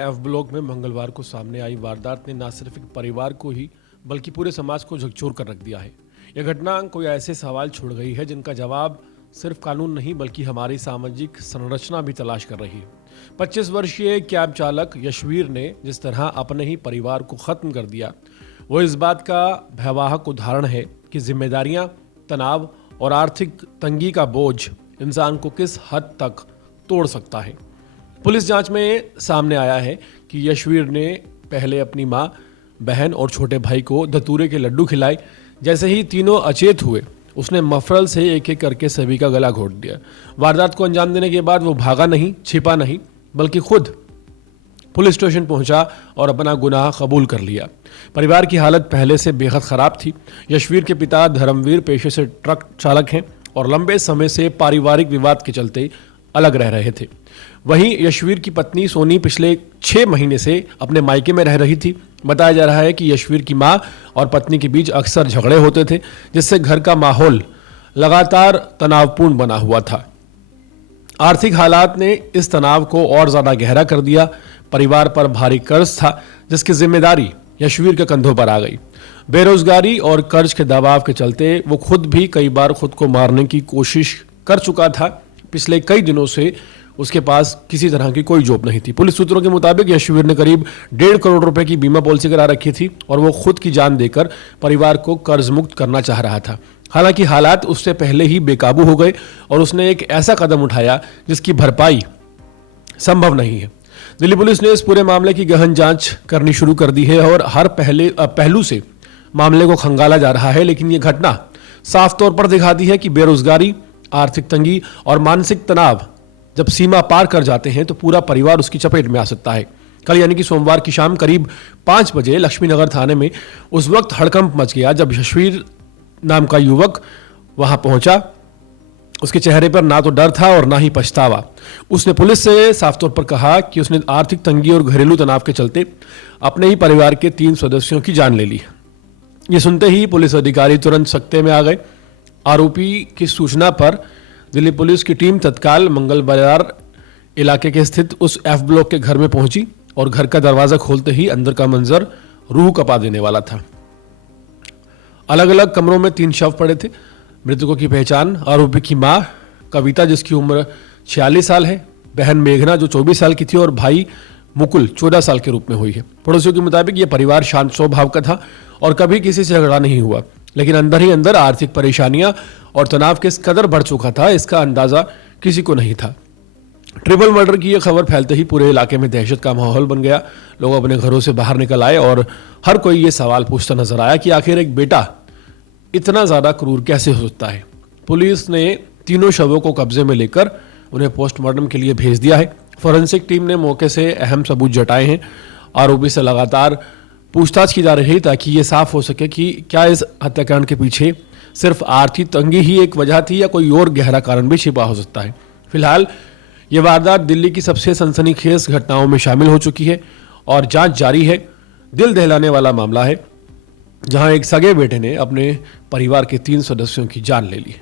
F block में मंगलवार को सामने आई वारदात ने न सिर्फ एक परिवार को ही बल्कि पूरे समाज को झकझोर कर रख दिया है। यह घटना कोई ऐसे सवाल छोड़ गई है जिनका जवाब सिर्फ कानून नहीं बल्कि हमारी सामाजिक संरचना भी तलाश कर रही है। 25 वर्षीय कैब चालक यशवीर ने जिस तरह अपने ही परिवार को खत्म कर दिया, वो इस बात का भयावह उदाहरण है कि जिम्मेदारियां, तनाव और आर्थिक तंगी का बोझ इंसान को किस हद तक तोड़ सकता है। पुलिस जांच में सामने आया है कि यशवीर ने पहले अपनी मां, बहन और छोटे भाई को धतूरे के लड्डू खिलाए। जैसे ही तीनों अचेत हुए, उसने मफरल से एक एक करके सभी का गला घोट दिया। वारदात को अंजाम देने के बाद वो भागा नहीं, छिपा नहीं, बल्कि खुद पुलिस स्टेशन पहुंचा और अपना गुनाह कबूल कर लिया। परिवार की हालत पहले से बेहद खराब थी। यशवीर के पिता धर्मवीर पेशे से ट्रक चालक हैं और लंबे समय से पारिवारिक विवाद के चलते अलग रह रहे थे। वहीं यशवीर की पत्नी सोनी पिछले 6 महीने से अपने मायके में रह रही थी। बताया जा रहा है कि यशवीर की मां और पत्नी के बीच अक्सर झगड़े होते थे, जिससे घर का माहौल लगातार तनावपूर्ण बना हुआ था। आर्थिक हालात ने इस तनाव को और ज्यादा गहरा कर दिया। परिवार पर भारी कर्ज था, जिसकी जिम्मेदारी यशवीर के कंधों पर आ गई। बेरोजगारी और कर्ज के दबाव के चलते वो खुद भी कई बार खुद को मारने की कोशिश कर चुका था। पिछले कई दिनों से उसके पास किसी तरह की कोई जॉब नहीं थी। पुलिस सूत्रों के मुताबिक यशवीर ने करीब 1.5 करोड़ रुपए की बीमा पॉलिसी करा रखी थी और वो खुद की जान देकर परिवार को कर्ज मुक्त करना चाह रहा था। हालांकि हालात उससे पहले ही बेकाबू हो गए और उसने एक ऐसा कदम उठाया जिसकी भरपाई संभव नहीं है। दिल्ली पुलिस ने इस पूरे मामले की गहन जांच करनी शुरू कर दी है और हर पहलू से मामले को खंगाला जा रहा है। लेकिन ये घटना साफ तौर पर दिखाती है कि बेरोजगारी, आर्थिक तंगी और मानसिक तनाव जब सीमा पार कर जाते हैं तो पूरा परिवार उसकी चपेट में आ सकता है। कल यानी कि सोमवार की शाम करीब 5 बजे लक्ष्मीनगर थाने में उस वक्त हड़कंप मच गया जब यशवीर नाम का युवक वहां पहुंचा। उसके चेहरे पर ना तो डर था और ना ही पछतावा। उसने पुलिस से साफ तौर पर कहा कि उसने आर्थिक तंगी और घरेलू तनाव के चलते अपने ही परिवार के 3 सदस्यों की जान ले ली। ये सुनते ही पुलिस अधिकारी तुरंत सख्ते में आ गए। आरोपी की सूचना पर दिल्ली पुलिस की टीम तत्काल मंगल बाजार इलाके के स्थित उस एफ ब्लॉक के घर में पहुंची और घर का दरवाजा खोलते ही अंदर का मंजर रूह कपा देने वाला था। अलग अलग कमरों में 3 शव पड़े थे। मृतकों की पहचान आरोपी की मां कविता, जिसकी उम्र 46 साल है, बहन मेघना जो 24 साल की थी और भाई मुकुल 14 साल के रूप में हुई है। पड़ोसियों के मुताबिक यह परिवार शांत स्वभाव का था और कभी किसी से झगड़ा नहीं हुआ, लेकिन अंदर ही अंदर आर्थिक परेशानियां और तनाव किस कदर बढ़ चुका था इसका अंदाजा किसी को नहीं था। ट्रिपल मर्डर की यह खबर फैलते ही पूरे इलाके में दहशत का माहौल बन गया। लोग अपने घरों से बाहर निकल आए और हर कोई ये सवाल पूछता नजर आया कि आखिर एक बेटा इतना ज्यादा क्रूर कैसे हो सकता है। पुलिस ने तीनों शवों को कब्जे में लेकर उन्हें पोस्टमार्टम के लिए भेज दिया है। फॉरेंसिक टीम ने मौके से अहम सबूत जुटाए हैं। आरोपी से लगातार पूछताछ की जा रही है ताकि ये साफ हो सके कि क्या इस हत्याकांड के पीछे सिर्फ आर्थिक तंगी ही एक वजह थी या कोई और गहरा कारण भी छिपा हो सकता है। फिलहाल ये वारदात दिल्ली की सबसे सनसनीखेज घटनाओं में शामिल हो चुकी है और जांच जारी है। दिल दहलाने वाला मामला है जहां एक सगे बेटे ने अपने परिवार के 3 सदस्यों की जान ले ली।